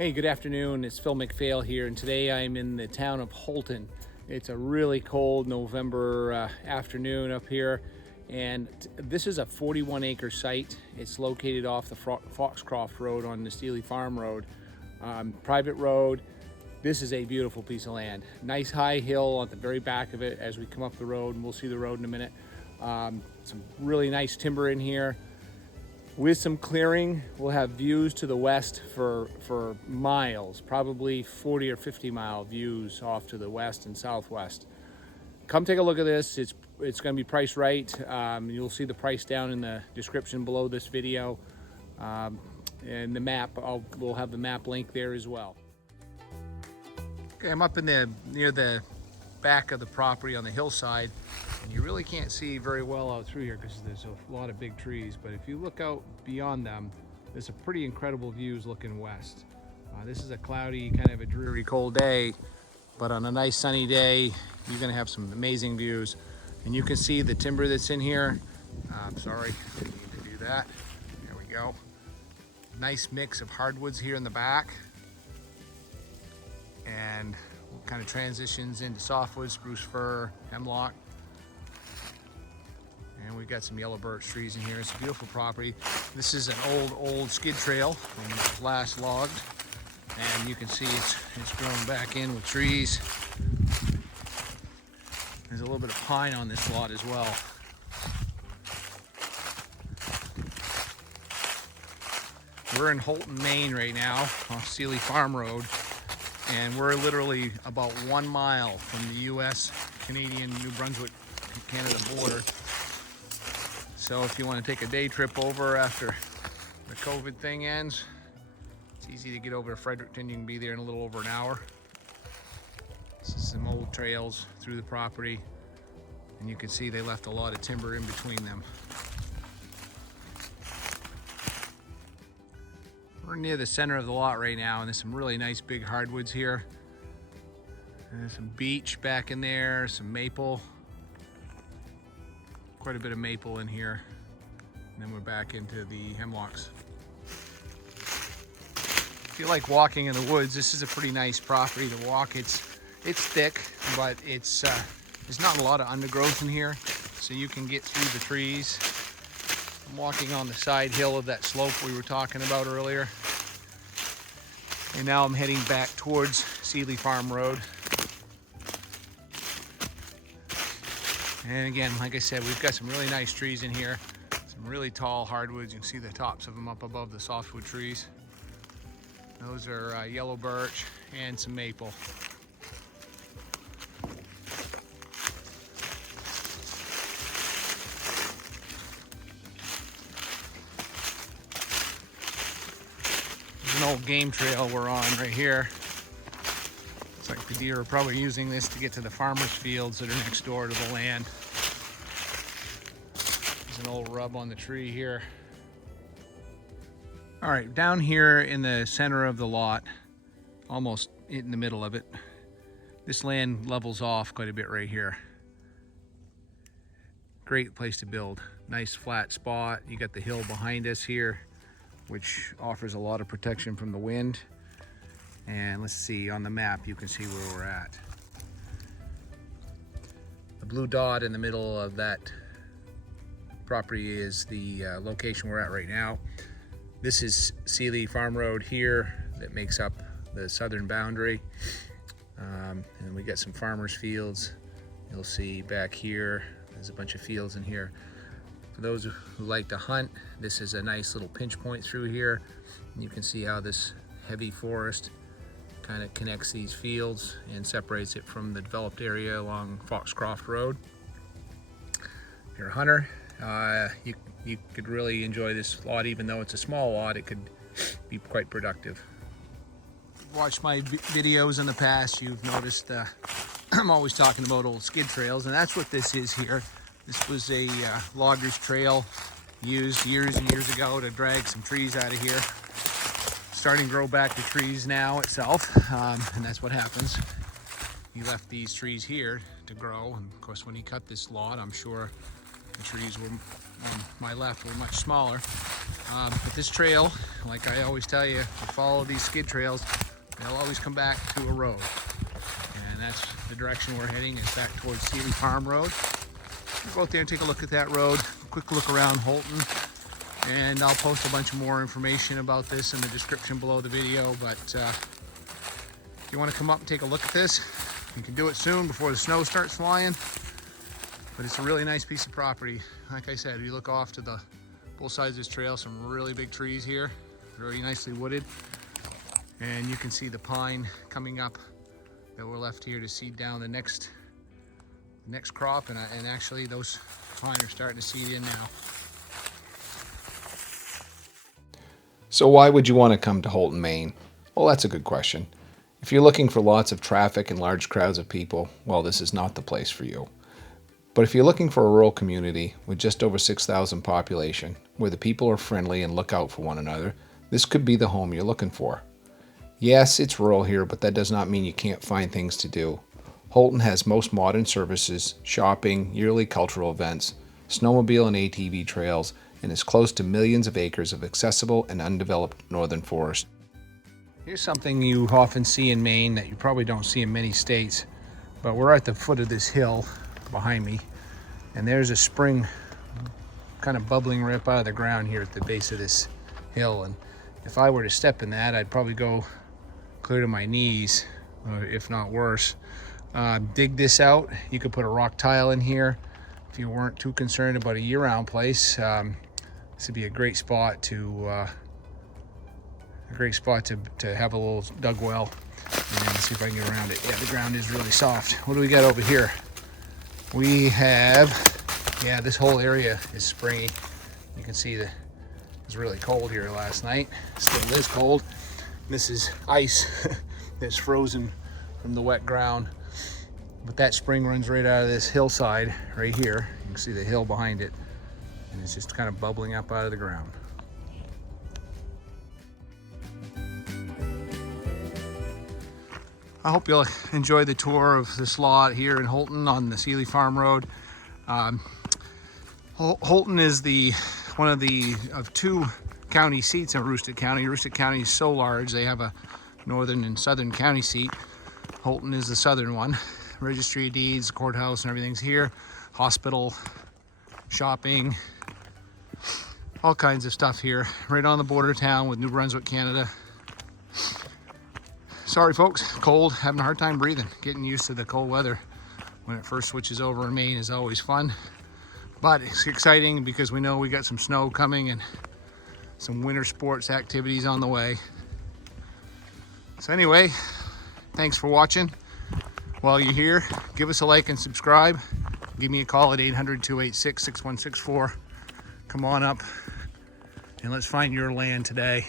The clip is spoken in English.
Hey, good afternoon. It's Phil McPhail here, and today I'm in the town of Houlton. It's a really cold November afternoon up here, and this is a 41-acre site. It's located off the Foxcroft Road on the Seeley Farm Road, private road. This is a beautiful piece of land. Nice high hill at the very back of it as we come up the road, and we'll see the road in a minute. Some really nice timber in here. With some clearing, we'll have views to the west for miles, probably 40 or 50 mile views off to the west and southwest. Come take a look at this. It's going to be priced right. You'll see the price down in the description below this video. And the map, we'll have the map link there as well. Okay, I'm up in near the back of the property on the hillside. And you really can't see very well out through here because there's a lot of big trees, but if you look out beyond them, there's some pretty incredible views looking west. This is a cloudy, kind of a dreary, cold day, but on a nice sunny day, you're gonna have some amazing views. And you can see the timber that's in here. Sorry, I didn't mean to do that. There we go. Nice mix of hardwoods here in the back. And kind of transitions into softwood, spruce fir, hemlock. And we've got some yellow birch trees in here. It's a beautiful property. This is an old skid trail from last logged. And you can see it's grown back in with trees. There's a little bit of pine on this lot as well. We're in Houlton, Maine right now, off Seeley Farm Road. And we're literally about 1 mile from the US, Canadian, New Brunswick, Canada border. So if you want to take a day trip over after the COVID thing ends, it's easy to get over to Fredericton. You can be there in a little over an hour. This is some old trails through the property, and you can see they left a lot of timber in between them. We're near the center of the lot right now, and there's some really nice big hardwoods here. And there's some beech back in there, some maple. Quite a bit of maple in here. And then we're back into the hemlocks. If you like walking in the woods, this is a pretty nice property to walk. It's thick, but there's not a lot of undergrowth in here, so you can get through the trees. I'm walking on the side hill of that slope we were talking about earlier. And now I'm heading back towards Seeley Farm Road. And again, like I said, we've got some really nice trees in here. Some really tall hardwoods. You can see the tops of them up above the softwood trees. Those are yellow birch and some maple. There's an old game trail we're on right here. Looks like the deer are probably using this to get to the farmers' fields that are next door to the land. There's an old rub on the tree here. All right, down here in the center of the lot, almost in the middle of it, this land levels off quite a bit right here. Great place to build. Nice flat spot. You got the hill behind us here, which offers a lot of protection from the wind. And let's see, on the map you can see where we're at. The blue dot in the middle of that property is the location we're at right now. This is Seeley Farm Road here that makes up the southern boundary. And we got some farmers' fields. You'll see back here, there's a bunch of fields in here. For those who like to hunt, this is a nice little pinch point through here. And you can see how this heavy forest kind of connects these fields and separates it from the developed area along Foxcroft Road. If you're a hunter, you could really enjoy this lot. Even though it's a small lot, it could be quite productive. Watched my videos in the past, you've noticed I'm always talking about old skid trails, and that's what this is here. This was a logger's trail used years and years ago to drag some trees out of here. Starting to grow back the trees now itself, and that's what happens. He left these trees here to grow, and of course when he cut this lot, I'm sure the trees were on my left were much smaller. But this trail, like I always tell you, if you follow these skid trails, they'll always come back to a road. And that's the direction we're heading. It's back towards Seeley Farm Road. We'll go out there and take a look at that road, quick look around Houlton, and I'll post a bunch more information about this in the description below the video. But if you want to come up and take a look at this, you can do it soon before the snow starts flying. But it's a really nice piece of property. Like I said, you look off to the both sides of this trail, some really big trees here, very nicely wooded. And you can see the pine coming up that we're left here to seed down the next crop. And actually those pine are starting to seed in now. So why would you want to come to Houlton, Maine? Well, that's a good question. If you're looking for lots of traffic and large crowds of people, well, this is not the place for you. But if you're looking for a rural community with just over 6,000 population, where the people are friendly and look out for one another, this could be the home you're looking for. Yes, it's rural here, but that does not mean you can't find things to do. Houlton has most modern services, shopping, yearly cultural events, snowmobile and ATV trails, and is close to millions of acres of accessible and undeveloped northern forest. Here's something you often see in Maine that you probably don't see in many states, but we're at the foot of this hill behind me, and there's a spring kind of bubbling right up out of the ground here at the base of this hill. And if I were to step in that, I'd probably go clear to my knees, if not worse. Dig this out. You could put a rock tile in here if you weren't too concerned about a year-round place. This would be a great spot to have a little dug well. And see if I can get around it. Yeah, the ground is really soft. What do we got over here? We have, yeah, this whole area is springy. You can see that it was really cold here last night. Still is cold. This is ice that's frozen from the wet ground. But that spring runs right out of this hillside right here. You can see the hill behind it. And it's just kind of bubbling up out of the ground. I hope you'll enjoy the tour of this lot here in Houlton on the Seeley Farm Road. Houlton is one of two county seats in Aroostook County. Aroostook County is so large, they have a northern and southern county seat. Houlton is the southern one. Registry of Deeds, courthouse, and everything's here. Hospital, shopping, all kinds of stuff here. Right on the border of town with New Brunswick, Canada. Sorry folks, cold, having a hard time breathing. Getting used to the cold weather when it first switches over in Maine is always fun. But it's exciting because we know we got some snow coming and some winter sports activities on the way. So anyway, thanks for watching. While you're here, give us a like and subscribe. Give me a call at 800-286-6164. Come on up and let's find your land today.